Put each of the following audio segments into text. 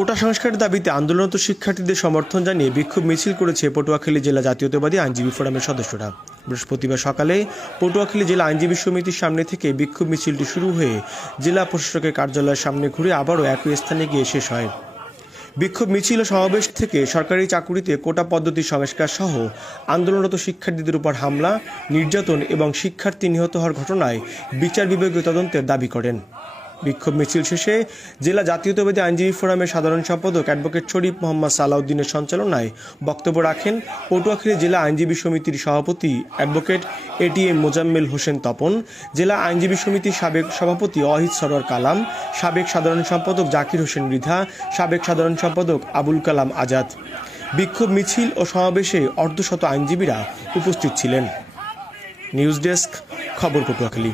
কোটা সংস্কারের দাবিতে আন্দোলনরত শিক্ষার্থীদের সমর্থন জানিয়ে বিক্ষোভ মিছিল করেছে পটুয়াখালী জেলা জাতীয়তাবাদী আইনজীবী ফোরামের সদস্যরা। বৃহস্পতিবার সকালে পটুয়াখালী জেলা আইনজীবী সমিতির সামনে থেকে বিক্ষোভ মিছিলটি শুরু হয়ে জেলা প্রশাসকের কার্যালয়ের সামনে ঘুরে আবারও একই স্থানে গিয়ে শেষ হয়। বিক্ষোভ মিছিল ও সমাবেশ থেকে সরকারি চাকুরিতে কোটা পদ্ধতি সংস্কার সহ আন্দোলনরত শিক্ষার্থীদের উপর হামলা, নির্যাতন এবং শিক্ষার্থী নিহত হওয়ার ঘটনায় বিচার বিভাগীয় তদন্তের দাবি করেন। বিক্ষোভ মিছিল শেষে জেলা জাতীয়তাবাদী আইনজীবী ফোরামের সাধারণ সম্পাদক অ্যাডভোকেট শরীফ মোহাম্মদ সালাউদ্দিনের সঞ্চালনায় বক্তব্য রাখেন পটুয়াখালী জেলা আইনজীবী সমিতির সভাপতি অ্যাডভোকেট এটিএম মোজাম্মেল হোসেন তপন, জেলা আইনজীবী সমিতির সাবেক সভাপতি ওয়াহিদ সরোয়ার কালাম, সাবেক সাধারণ সম্পাদক জাকির হোসেন মৃধা, সাবেক সাধারণ সম্পাদক আবুল কালাম আজাদ। বিক্ষোভ মিছিল ও সমাবেশে অর্ধশত আইনজীবীরা উপস্থিত ছিলেন। নিউজ ডেস্ক, খবর পটুয়াখালী।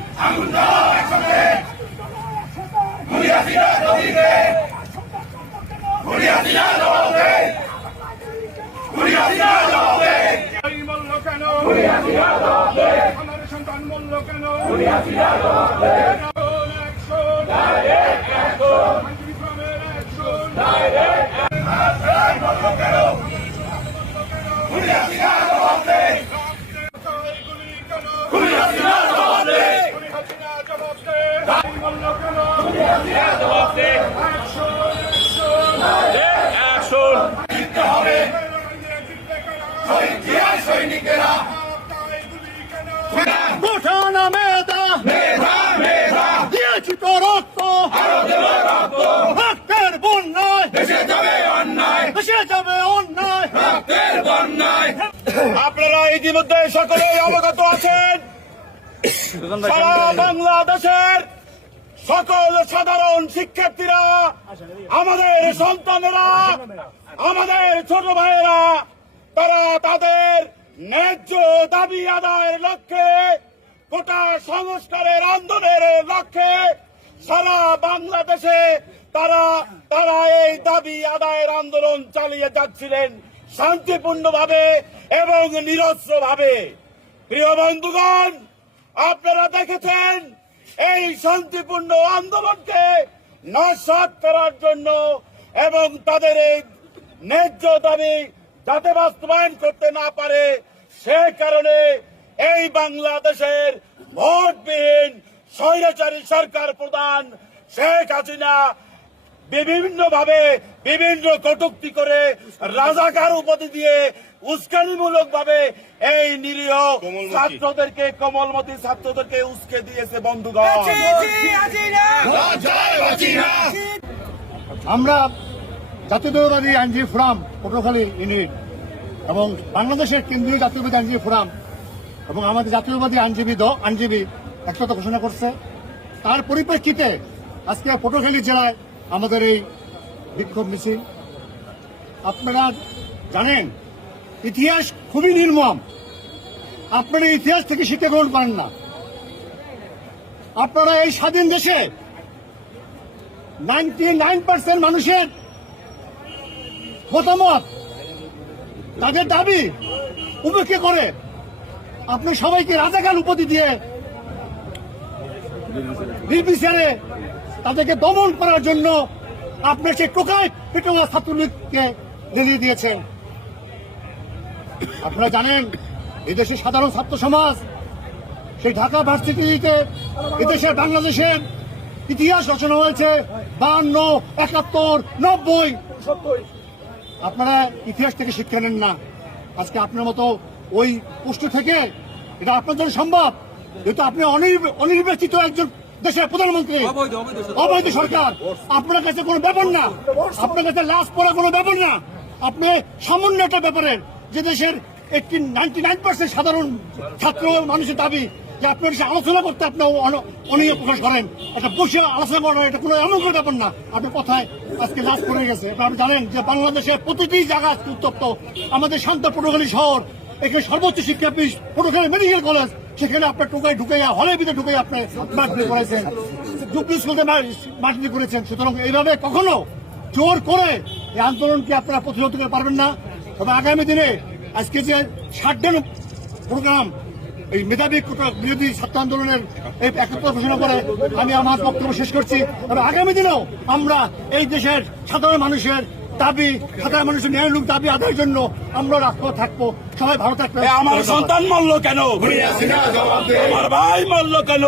আপনারা ইতিমধ্যে সকলেই অবগত আছেন, সারা বাংলাদেশের সকল সাধারণ শিক্ষার্থীরা, আমাদের সন্তানেরা, আমাদের ছোট ভাইয়েরা, তারা তাদের ন্যায্য দাবি আদায়ের লক্ষ্যে, কোটা সংস্কারের আন্দোলনের লক্ষ্যে সারা বাংলাদেশে তারা এই দাবি আদায়ের আন্দোলন চালিয়ে যাচ্ছিলেন শান্তিপূর্ণভাবে এবং নিরস্ত্রভাবে। প্রিয় বন্ধুগণ, আপনারা দেখেছেন এই শান্তিপূর্ণ আন্দোলনকে নস্যাৎ করার জন্য এবং তাদের এই ন্যায্য দাবি যাতে বাস্তবায়ন করতে না পারে সে কারণে এই বাংলাদেশের ভোটবিহীন স্বৈরাচারী সরকার প্রধান শেখ হাসিনা বিভিন্নভাবে বিভিন্ন কটূক্তি করে রাজাকার উপাধি দিয়ে উস্কানিমূলক ভাবে এই নিরীহ ছাত্রদেরকে, কোমলমতি ছাত্রদেরকে উস্কে দিয়েছে। বন্ধুগণ, আমরা জাতীয়তাবাদী আইনজীবী ফোরাম পটুয়াখালী ইউনিট এবং বাংলাদেশের কেন্দ্রীয় জাতীয়তাবাদী আইনজীবী ফোরাম এবং আমাদের জাতীয়তাবাদী আইনজীবী একতা ঘোষণা করছে। তার পরিপ্রেক্ষিতে আজকে পটুয়াখালী জেলায় আমাদের এই বিক্ষোভ মিছিল। আপনারা জানেন ইতিহাস খুবই নির্মম, আপনারা ইতিহাস থেকে শিক্ষা গ্রহণ করেন না। আপনারা এই স্বাধীন দেশে 99% মানুষের মতামত, তাদের দাবি উপেক্ষা করে আপনি সবাইকে রাজাকার উপাধি দিয়ে নির্বিচারে তাদেরকে দমন করার জন্য আপনি সেই টোকায় পিটোয়া ছাত্রলীগকে লেলিয়ে দিয়েছেন। আপনারা জানেন এদেশের সাধারণ ছাত্র সমাজ সেই ঢাকা ভার্সিটিতে এদেশের বাংলাদেশের ইতিহাস রচনা হয়েছে 52, 71, 90। আপনারা ইতিহাস থেকে শিক্ষা নেন না। আজকে আপনার মতো ওই পোস্ট থেকে এটা আপনার জন্য সম্ভব, যেহেতু আপনি অনির্বাচিত একজন দেশের প্রধানমন্ত্রী, অবৈধ সরকার। আপনার কাছে কোনো ব্যাপার না, আপনার কাছে লাশ পড়া কোনো ব্যাপার না। আপনি সামান্য একটা ব্যাপারের যে দেশের 99% সাধারণ ছাত্র মানুষের দাবি যে আপনার সাথে আলোচনা করতে আপনি অনীহা প্রকাশ করেন, একটা বসে আলোচনা করেন, এটা কোনো এমন কোনো ব্যাপার না। আপনার কথায় আজকে লাশ পড়ে গেছে। আপনি জানেন যে বাংলাদেশের প্রতিটি জায়গা উত্তপ্ত। আমাদের শান্ত পটুয়াখালী শহর, এখানে সর্বোচ্চ শিক্ষাপীঠ পটুয়াখালী মেডিকেল কলেজ, সেখানে আপনার টোকায় ঢুকাইয়া হলের ভিতরে ঢুকাইয়া আপনি মারপিট করেছেন, যুক্তি স্কুলতে মারপিট করেছেন। সুতরাং এইভাবে কখনো জোর করে এই আন্দোলনকে আপনারা প্রতিরোধ করতে পারবেন না। তবে আগামী দিনে আজকে যে শাটডাউন প্রোগ্রাম এই মেধাবী কোটা বিরোধী ছাত্র আন্দোলনের এই একত্র ঘোষণা করে আমি আমার বক্তব্য শেষ করছি। এবং আগামী দিনেও আমরা এই দেশের সাধারণ মানুষের দাবি, সাধারণ মানুষের ন্যায়মূলক দাবি আদায়ের জন্য আমরা রাষ্ট্র থাকবো। সবাই ভালো থাকবে। আমার সন্তান মরল কেন? আমার ভাই মরল কেন?